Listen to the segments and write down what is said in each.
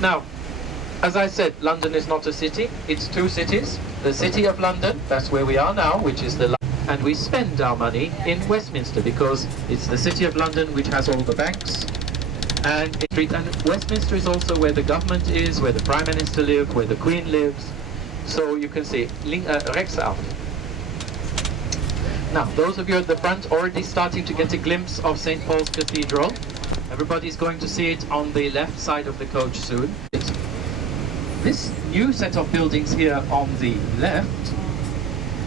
Now, as I said, London is not a city, it's two cities. The City of London, that's where we are now, which is the... And we spend our money in Westminster because it's the City of London which has all the banks. And Westminster is also where the government is, where the Prime Minister lives, where the Queen lives. So you can see, rechtsaaf. Now, those of you at the front already starting to get a glimpse of St. Paul's Cathedral. Everybody's going to see it on the left side of the coach soon. This new set of buildings here on the left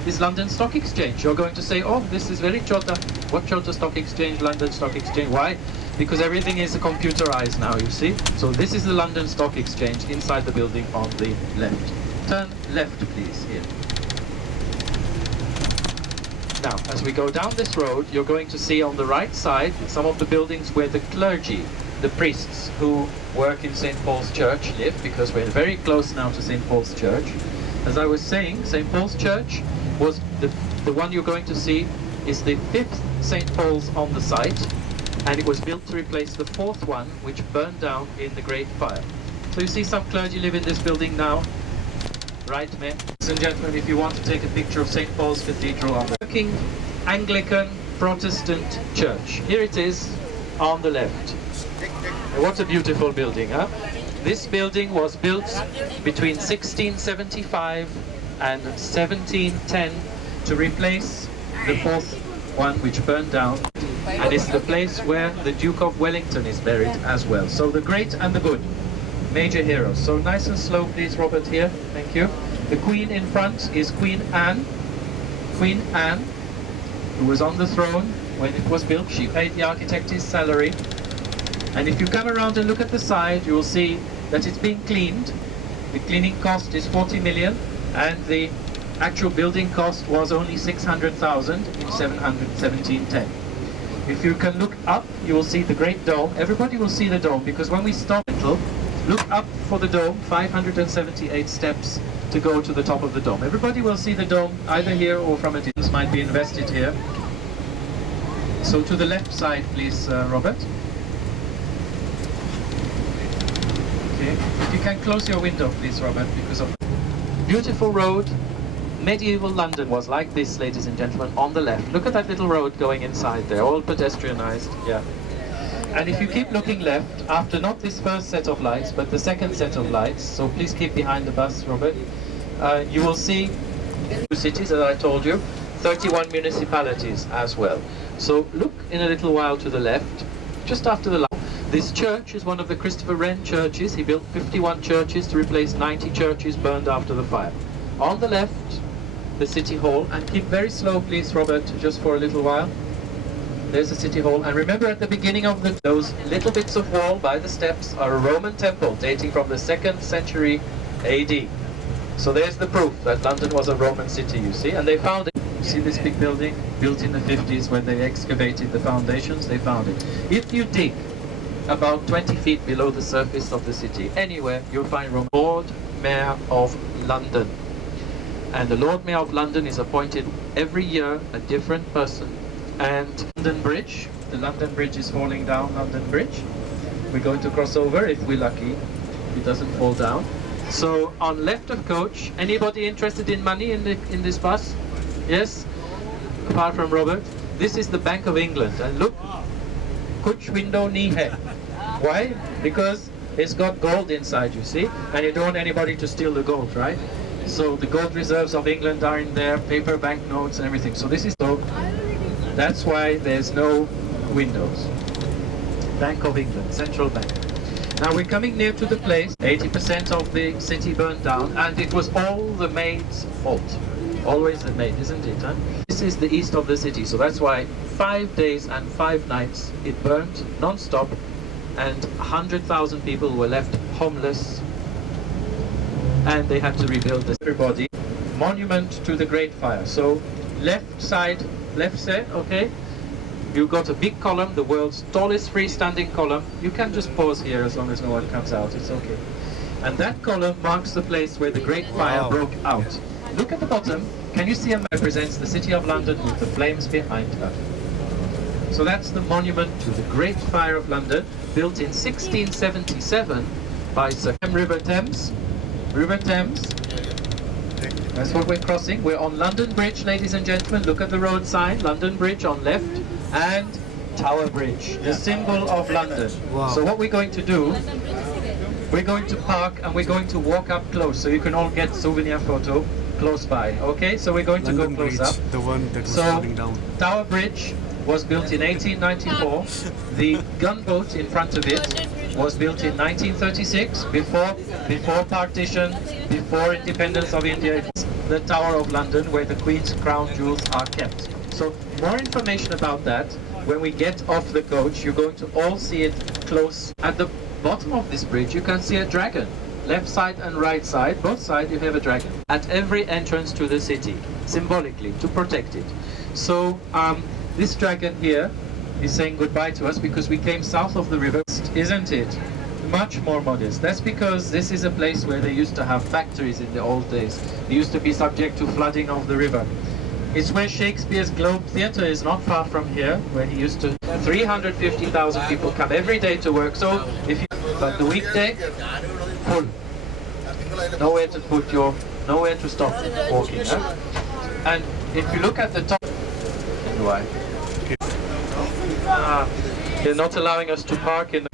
is London Stock Exchange. You're going to say, oh, this is very Chota. What Chota Stock Exchange, London Stock Exchange? Why? Because everything is computerized now, you see. So this is the London Stock Exchange inside the building on the left. Turn left, please, here. Now, as we go down this road, you're going to see on the right side some of the buildings where the clergy, the priests who work in St. Paul's Church live, because we're very close now to St. Paul's Church. As I was saying, St. Paul's Church was the one you're going to see is the 5th St. Paul's on the site, and it was built to replace the 4th one, which burned down in the Great Fire. So you see some clergy live in this building now. Right, men? Ladies and gentlemen, if you want to take a picture of St. Paul's Cathedral on the working Anglican Protestant church. Here it is on the left. What a beautiful building, huh? This building was built between 1675 and 1710 to replace the 4th one which burned down, and it's the place where the Duke of Wellington is buried as well. So the great and the good, major heroes. So nice and slow please, Robert, here. Thank you. The Queen in front is Queen Anne. Queen Anne, who was on the throne when it was built. She paid the architect his salary. And if you come around and look at the side, you will see that it's being cleaned. The cleaning cost is 40 million, and the actual building cost was only 600,000 in 1710. If you can look up, you will see the great dome. Everybody will see the dome, because when we stop, look up for the dome, 578 steps to go to the top of the dome. Everybody will see the dome either here or from a distance. Might be invested here. So to the left side, please, Robert. Okay. If you can close your window, please, Robert, because of beautiful road. Medieval London was like this, ladies and gentlemen, on the left. Look at that little road going inside there, all pedestrianized. Yeah. And if you keep looking left, after not this first set of lights, but the second set of lights, so please keep behind the bus, Robert, you will see two cities, as I told you, 31 municipalities as well. So look in a little while to the left, just after the light. This church is one of the Christopher Wren churches. He built 51 churches to replace 90 churches burned after the fire. On the left, the City Hall, and keep very slow please, Robert, just for a little while. There's the City Hall, and remember at the beginning of those little bits of wall by the steps are a Roman temple dating from the 2nd century AD. So there's the proof that London was a Roman city, you see, and they found it. You see this big building, built in the 50s when they excavated the foundations, they found it. If you dig about 20 feet below the surface of the city, anywhere, you'll find Roman. Lord Mayor of London. And the Lord Mayor of London is appointed every year, a different person. And London Bridge, the London Bridge is falling down, London Bridge. We're going to cross over if we're lucky, it doesn't fall down. So on left of coach, anybody interested in money in this bus? Yes? Apart from Robert. This is the Bank of England, and look, kuch window ni hai. Why? Because it's got gold inside, you see, and you don't want anybody to steal the gold, right? So the gold reserves of England are in there, paper banknotes and everything. So this is so. That's why there's no windows. Bank of England, central bank. Now we're coming near to the place. 80% of the city burned down, and it was all the maid's fault. Always the maid, isn't it? Huh? This is the east of the city, so that's why 5 days and 5 nights it burned non-stop, and 100,000 people were left homeless, and they had to rebuild this. Everybody, monument to the Great Fire. So left side, left set, okay? You've got a big column, the world's tallest freestanding column. You can just pause here as long as no one comes out, it's okay. And that column marks the place where the Great Fire broke out. Look at the bottom. Can you see a map represents the City of London with the flames behind her? So that's the monument to the Great Fire of London, built in 1677 by Sir River Thames. River Thames. That's what we're crossing. We're on London Bridge, ladies and gentlemen. Look at the road sign. London Bridge on left. And Tower Bridge, the symbol of London. Wow. So what we're going to do, we're going to park and we're going to walk up close so you can all get souvenir photo close by. Okay, so we're going to London go close Bridge, up. the one that was So falling down. Tower Bridge was built in 1894. The gunboat in front of it was built in 1936, before partition, before independence of India. It's the Tower of London, where the Queen's crown jewels are kept. So more information about that when we get off the coach. You're going to all see it close. At the bottom of this bridge you can see a dragon. Left side and right side, both sides you have a dragon. At every entrance to the city, symbolically, to protect it. So this dragon here is saying goodbye to us because we came south of the river, isn't it? Much more modest. That's because this is a place where they used to have factories in the old days. They used to be subject to flooding of the river. It's where Shakespeare's Globe Theatre is, not far from here, where he used to. 350,000 people come every day to work. So if you, but the weekday, full. Nowhere to put your, nowhere to stop walking. Huh? And if you look at the top, why? They're not allowing us to park in.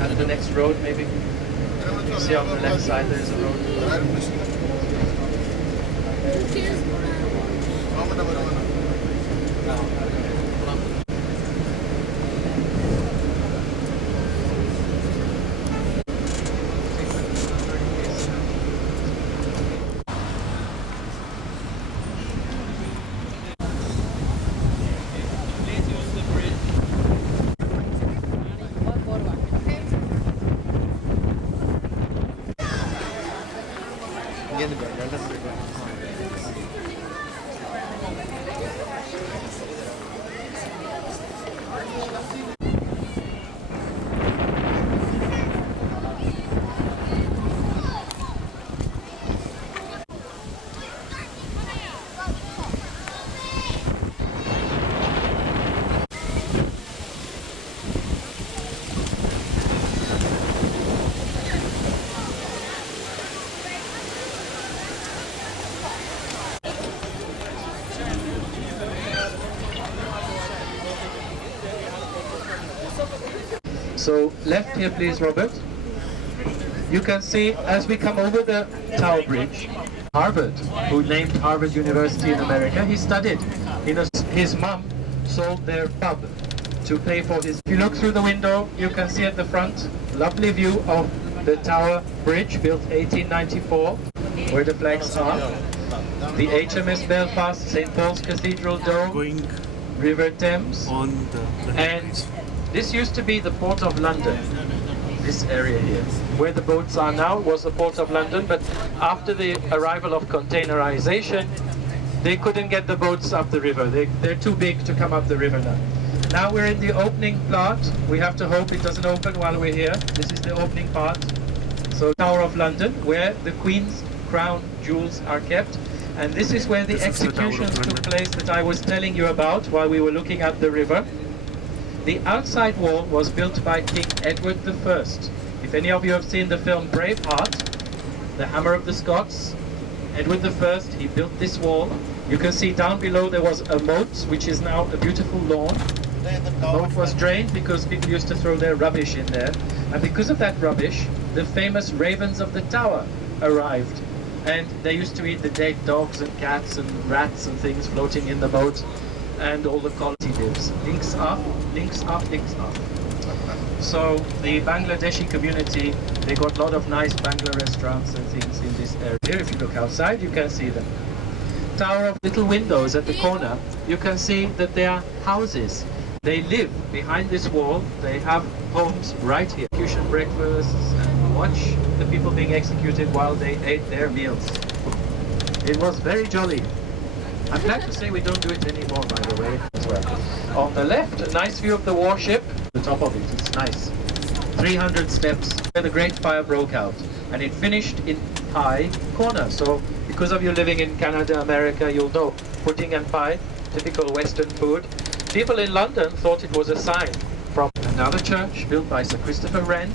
At the next road, maybe. You see on the left side there's a road. So left here please, Robert. You can see as we come over the Tower Bridge, Harvard, who named Harvard University in America, he studied. His mum sold their pub to pay for his. If you look through the window, you can see at the front, lovely view of the Tower Bridge, built 1894, where the flags are. The HMS Belfast, St. Paul's Cathedral Dome, Going River Thames, on the and this used to be the Port of London, this area here. Where the boats are now was the Port of London, but after the arrival of containerization, they couldn't get the boats up the river. They're too big to come up the river now. Now we're in the opening part. We have to hope it doesn't open while we're here. This is the opening part. So Tower of London, where the Queen's crown jewels are kept. And this is where the executions took place that I was telling you about while we were looking at the river. The outside wall was built by King Edward I. If any of you have seen the film Braveheart, the Hammer of the Scots, Edward I, he built this wall. You can see down below there was a moat, which is now a beautiful lawn. The moat was drained because people used to throw their rubbish in there. And because of that rubbish, the famous ravens of the tower arrived. And they used to eat the dead dogs and cats and rats and things floating in the moat. And all the quality lives. Links up, links up, links up. So the Bangladeshi community, they got a lot of nice Bangla restaurants and things in this area. Here, if you look outside, you can see them. Tower of little windows at the corner, you can see that they are houses. They live behind this wall. They have homes right here. Execution breakfasts, and watch the people being executed while they ate their meals. It was very jolly. I'm glad to say we don't do it anymore, by the way, as well. On the left, a nice view of the warship. The top of it, it's nice. 300 steps where the Great Fire broke out. And it finished in pie corner. So, because of you living in Canada, America, you'll know pudding and pie, typical Western food. People in London thought it was a sign from Another church built by Sir Christopher Wren.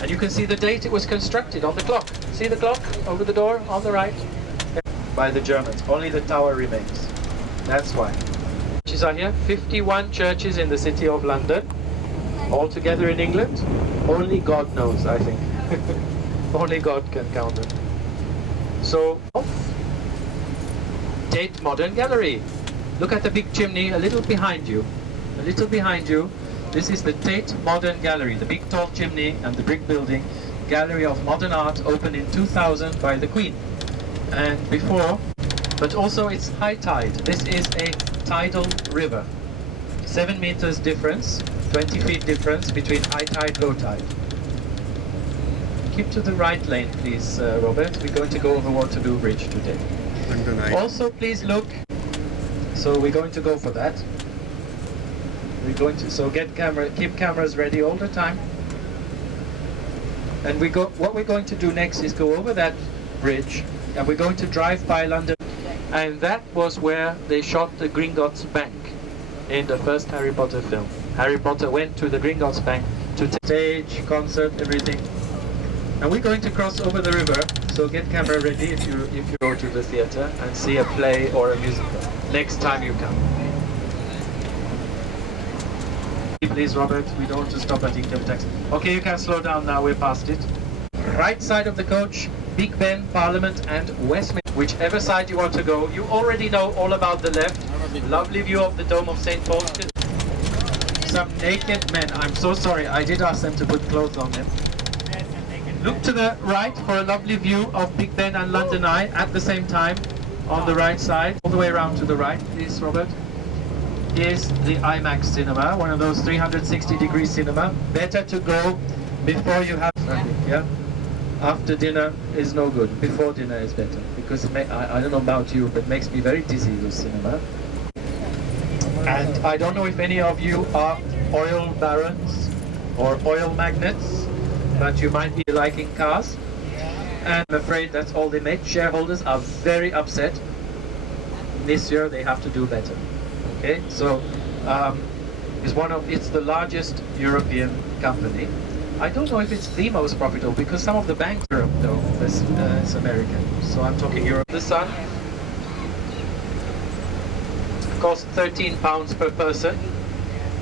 And you can see the date it was constructed on the clock. See the clock over the door on the right? By the Germans. Only the tower remains. That's why. Churches are here. 51 churches in the city of London. All together in England. Only God knows, I think. Only God can count them. So, Tate Modern Gallery. Look at the big chimney a little behind you. A little behind you. This is the Tate Modern Gallery, the big tall chimney and the brick building. Gallery of Modern Art, opened in 2000 by the Queen. And before, but also it's high tide. This is a tidal river. 7 meters difference, 20 feet difference between high tide, low tide. Keep to the right lane, please, Robert. We're going to go over Waterloo Bridge today. Also, please look. So we're going to go for that. We're going to keep cameras ready all the time. And what we're going to do next is go over that bridge, and we're going to drive by London. And that was where they shot the Gringotts Bank in the first Harry Potter film. Harry Potter went to the Gringotts Bank to stage, concert, everything. And we're going to cross over the river, so get camera ready if you go to the theatre and see a play or a musical next time you come. Please, Robert, we don't want to stop at income tax. Okay, you can slow down now, we're past it. Right side of the coach, Big Ben, Parliament and Westminster. Whichever side you want to go, you already know all about the left. Lovely view of the dome of St. Paul. Some naked men. I'm so sorry, I did ask them to put clothes on them. Look to the right for a lovely view of Big Ben and London Eye at the same time on the right side. All the way around to the right, please, Robert. Is the IMAX cinema, one of those 360-degree cinema. Better to go before you have something, yeah? After dinner is no good. Before dinner is better. Because I don't know about you, but it makes me very dizzy, the cinema. And I don't know if any of you are oil barons or oil magnates, but you might be liking cars. And I'm afraid that's all they make. Shareholders are very upset. This year they have to do better. Okay, so it's the largest European company. I don't know if it's the most profitable because some of the banks in Europe, though, it's American. So I'm talking Europe. The Sun cost £13 per person,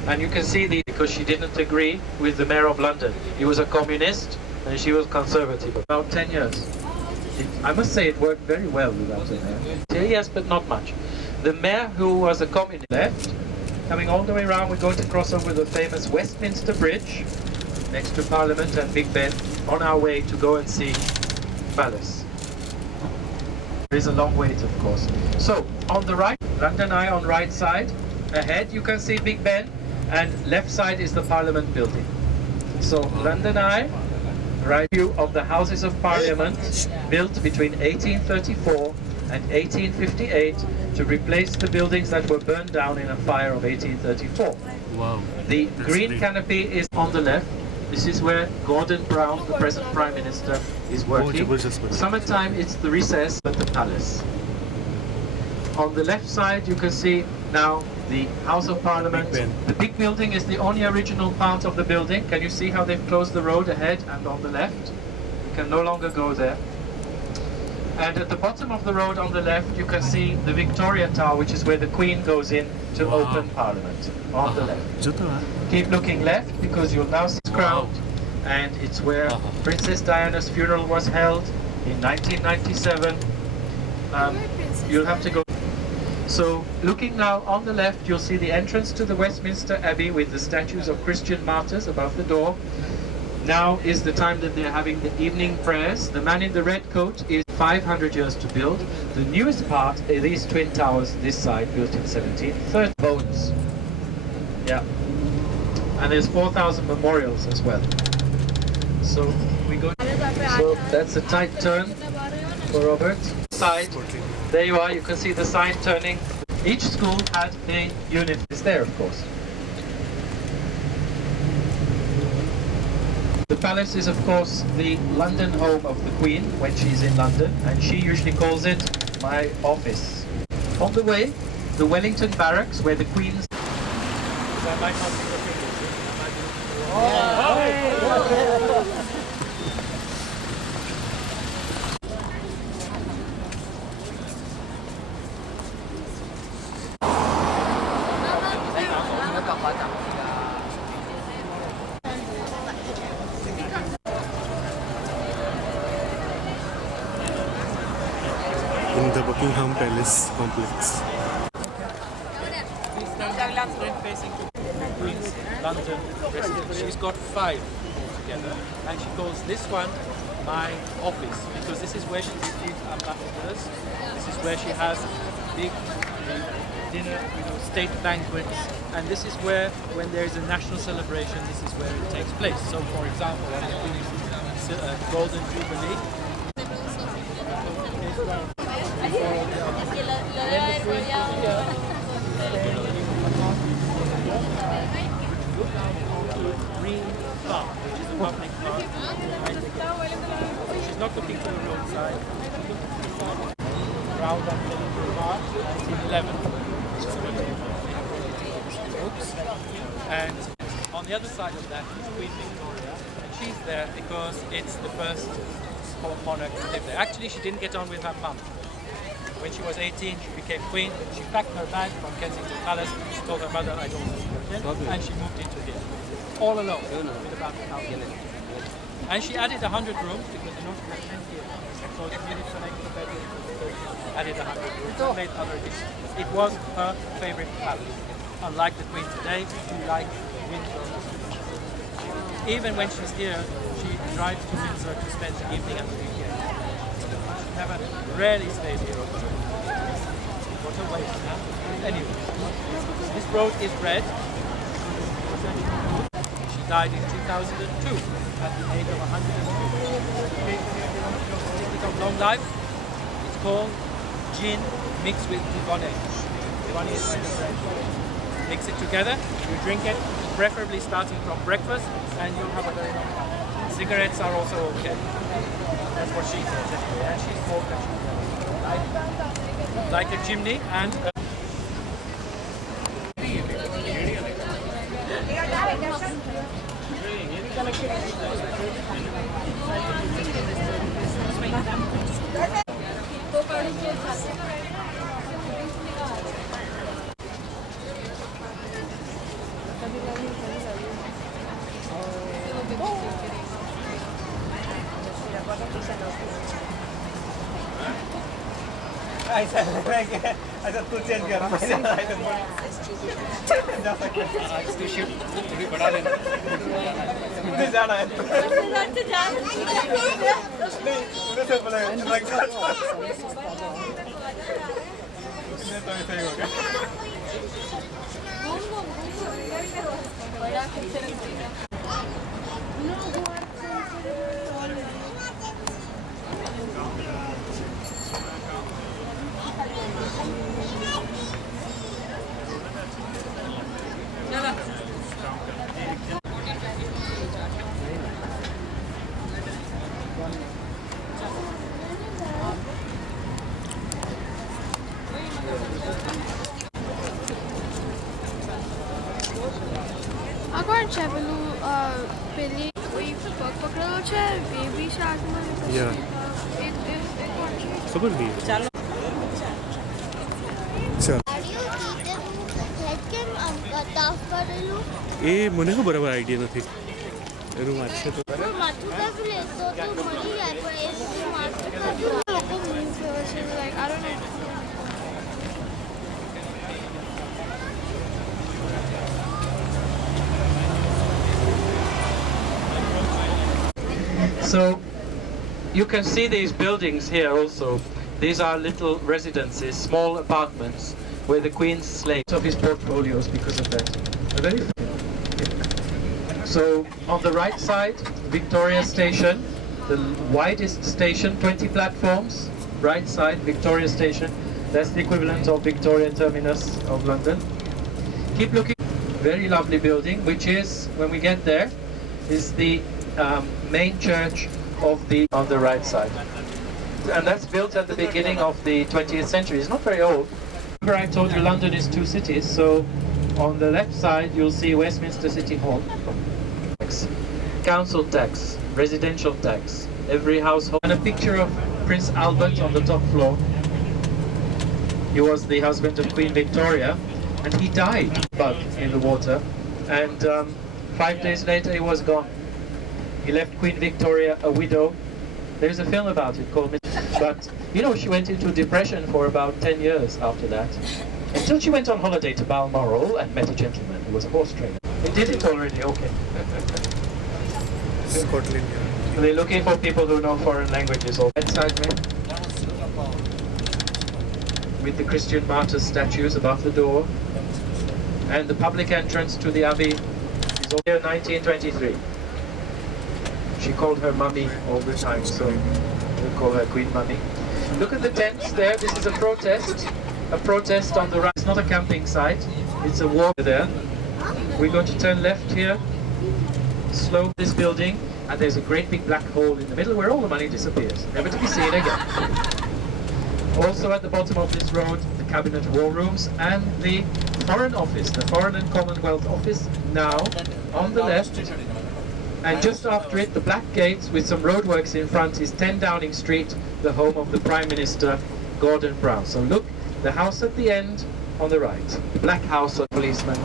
and you can see because she didn't agree with the mayor of London. He was a communist and she was conservative. About 10 years. I must say it worked very well without the mayor. Yes, but not much. The mayor, who was a communist, left. Coming all the way around, we're going to cross over the famous Westminster Bridge next to Parliament and Big Ben on our way to go and see Palace. There is a long wait, of course. So, on the right, London Eye on right side. Ahead you can see Big Ben, and left side is the Parliament building. So, London Eye, right view of the Houses of Parliament, built between 1834 and 1858 to replace the buildings that were burned down in a fire of 1834. Wow. The green canopy is on the left. This is where Gordon Brown, the present Prime Minister, is working. Summertime it's the recess at the palace. On the left side you can see now the House of Parliament. The big building is the only original part of the building. Can you see how they've closed the road ahead and on the left? You can no longer go there. And at the bottom of the road on the left, you can see the Victoria Tower, which is where the Queen goes in to open Parliament, on the left. Keep looking left, because you'll now see the crowd, and it's where Princess Diana's funeral was held in 1997. You'll have to go. So, looking now on the left, you'll see the entrance to the Westminster Abbey with the statues of Christian martyrs above the door. Now is the time that they're having the evening prayers. The man in the red coat is 500 years to build. The newest part are these twin towers, this side, built in 1730. Bones. Yeah. And there's 4,000 memorials as well. So we go. So that's a tight turn for Robert. Side. There you are. You can see the sign turning. Each school had a unit. It's there, of course. The palace is, of course, the London home of the Queen when she's in London, and she usually calls it my office. On the way, the Wellington Barracks, where the Queen's... I might not be looking at it. I might be In the Buckingham Palace complex. Facing Queen's London residence. She's got 5 altogether, and she calls this one my office because this is where she receives ambassadors. This is where she has big dinner, state banquets, and this is where, when there is a national celebration, this is where it takes place. So, for example, on the Queen's Golden Jubilee. Green Park, which is a public park. She's not looking to the roadside. Round up Liverpool Park, 1911. And on the other side of that is Queen Victoria, and she's there because it's the first monarch to live there. Actually, she didn't get on with her mum. When she was 18, she became queen. She packed her bag from Kensington Palace. She told her mother, I don't want to go again. And she moved into here, all alone, with about 1,000. And she added 100 rooms because she had 10 years. So she needed some extra bedrooms. Added 100 rooms and made other additions. It was her favorite palace. Unlike the Queen today, she liked Windsor. Even when she's here, she drives to Windsor to spend the evening at the weekend. Never, rarely stays here. What a waste, huh? Anyway, this road is red. She died in 2002 at the age of 102. Of long life. It's called gin mixed with Divonne. Divonne is like a bread. Mix it together. You drink it, preferably starting from breakfast, and you'll have a very long time. Cigarettes are also okay. That's what she says anyway, and she smoked like a chimney and ऐसा लग रहा है कि ऐसा तू change कर इसकी shift थोड़ी बढ़ा लेना नहीं जाना है नहीं उधर से बोले लाइक तो ऐसा ही हो गया Agora cevelu peli पकड़ो छे बेबी शार्क में Yeah. एक खबर नहीं है। चल। એ મને ખબર બરાબર આઈડિયા નથી એનું માથે તો like I don't know. So you can see these buildings here also. These are little residences, small apartments where the Queen's slaves of his portfolios because of that. Very so on the right side, Victoria Station, the widest station, 20 platforms. Right side, Victoria Station. That's the equivalent of Victoria Terminus of London. Keep looking. Very lovely building, which is, when we get there, is the main church of the on the right side. And that's built at the beginning of the 20th century. It's not very old. Remember I told you London is 2 cities, so on the left side you'll see Westminster City Hall. council tax, residential tax, every household. And a picture of Prince Albert on the top floor. He was the husband of Queen Victoria, and he died in the water, and 5 days later he was gone. He left Queen Victoria a widow. There's a film about it called but you know, she went into depression for about 10 years after that, until she went on holiday to Balmoral and met a gentleman who was a horse trainer. They did it already, okay. Scotland, yeah. They're looking for people who know foreign languages. Or inside me, with the Christian martyrs statues above the door, and the public entrance to the abbey is all here 1923. She called her mummy all the time, so we'll call her Queen Mummy. Look at the tents there. This is a protest on the right. It's not a camping site, it's a war there. We're going to turn left here, slow this building, and there's a great big black hole in the middle where all the money disappears, never to be seen again. Also at the bottom of this road, the Cabinet War Rooms and the Foreign Office, the Foreign and Commonwealth Office, now on the left. And just after it, the black gates with some roadworks in front is 10 Downing Street, the home of the Prime Minister, Gordon Brown. So look, the house at the end on the right, the black house of policeman.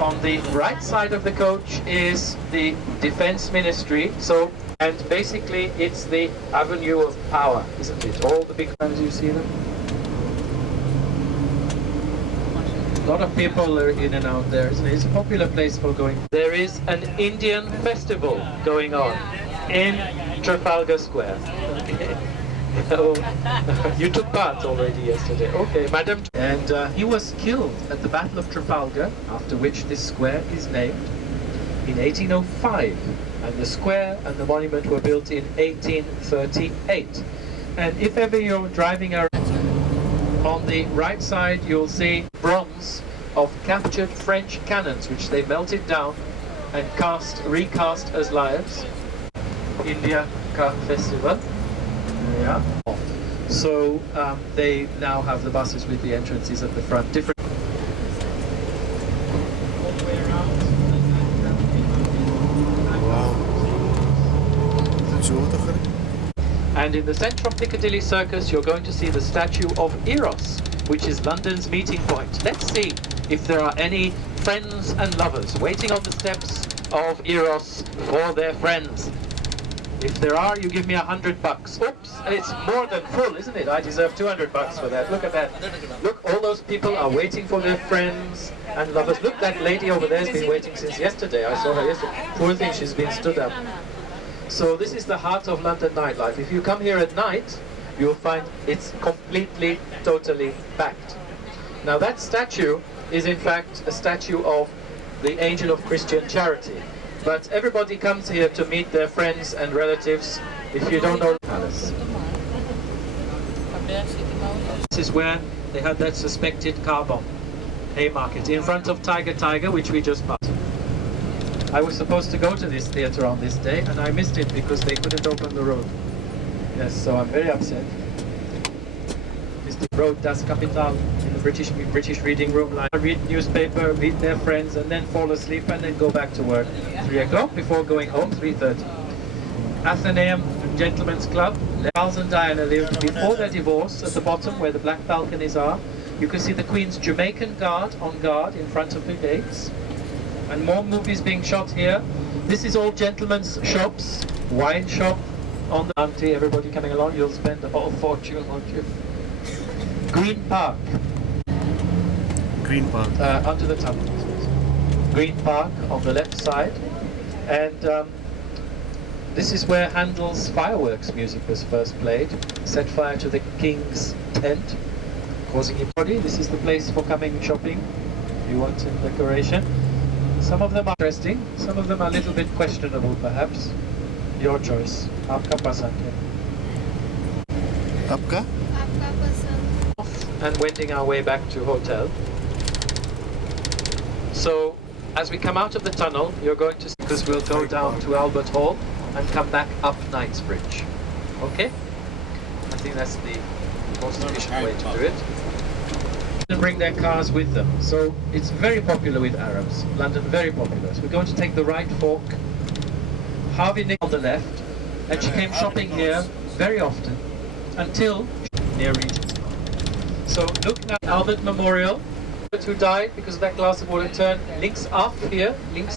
On the right side of the coach is the Defence Ministry. So, and basically it's the Avenue of Power, isn't it? All the big ones, you see them? A lot of people are in and out there, isn't it? It's a popular place for going. There is an Indian festival going on in Trafalgar Square. Okay. So, you took part already yesterday. Okay, madam. And he was killed at the Battle of Trafalgar, after which this square is named, in 1805. And the square and the monument were built in 1838. And if ever you're driving around, on the right side you'll see bronze of captured French cannons, which they melted down and recast as lions. India Car Festival. Yeah. So they now have the buses with the entrances at the front. Different. Wow. And in the centre of Piccadilly Circus, you're going to see the statue of Eros, which is London's meeting point. Let's see if there are any friends and lovers waiting on the steps of Eros for their friends. If there are, you give me $100. Oops, it's more than full, isn't it? I deserve $200 for that. Look at that. Look, all those people are waiting for their friends and lovers. Look, that lady over there has been waiting since yesterday. I saw her yesterday. Poor thing, she's been stood up. So this is the heart of London nightlife. If you come here at night, you'll find it's completely, totally packed. Now that statue is in fact a statue of the Angel of Christian Charity. But everybody comes here to meet their friends and relatives. If you don't know the palace. This is where they had that suspected car bomb, Haymarket, in front of Tiger, which we just passed. I was supposed to go to this theatre on this day, and I missed it because they couldn't open the road. Yes, so I'm very upset. It's the road Das Kapital in the British reading room line. Read newspaper, meet their friends, and then fall asleep, and then go back to work. 3 o'clock before going home, 3:30. Athenaeum Gentlemen's Club. Charles and Diana lived before their divorce at the bottom where the black balconies are. You can see the Queen's Jamaican guard on guard in front of the gates. And more movies being shot here. This is all gentlemen's shops, wine shop on the auntie, everybody coming along, you'll spend a whole fortune, won't you? Green Park. Green Park. Under the tunnel. Green Park on the left side. And this is where Handel's fireworks music was first played. Set fire to the King's tent, causing him body. This is the place for coming shopping, if you want some decoration. Some of them are interesting, some of them are a little bit questionable perhaps. Your choice. Aapka pasand hai. Aapka? आपका पसंद And wending our way back to hotel. So as we come out of the tunnel, you're going to see, because we'll go down to Albert Hall and come back up Knightsbridge. Okay? I think that's the most efficient way to do it. and bring their cars with them. So it's very popular with Arabs. London, very popular. So we're going to take the right fork. Harvey Nick on the left, and she came shopping here very often until near Regent's Park. So look now, Albert Memorial, who died because of that glass of water. Turn links up here, links